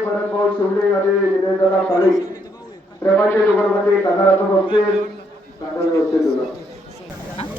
भरतभाऊ शिवले आणि निरंजना काळे प्रेमाचे डोंगरमध्ये कानाराचं बसले कानाला बसले तुला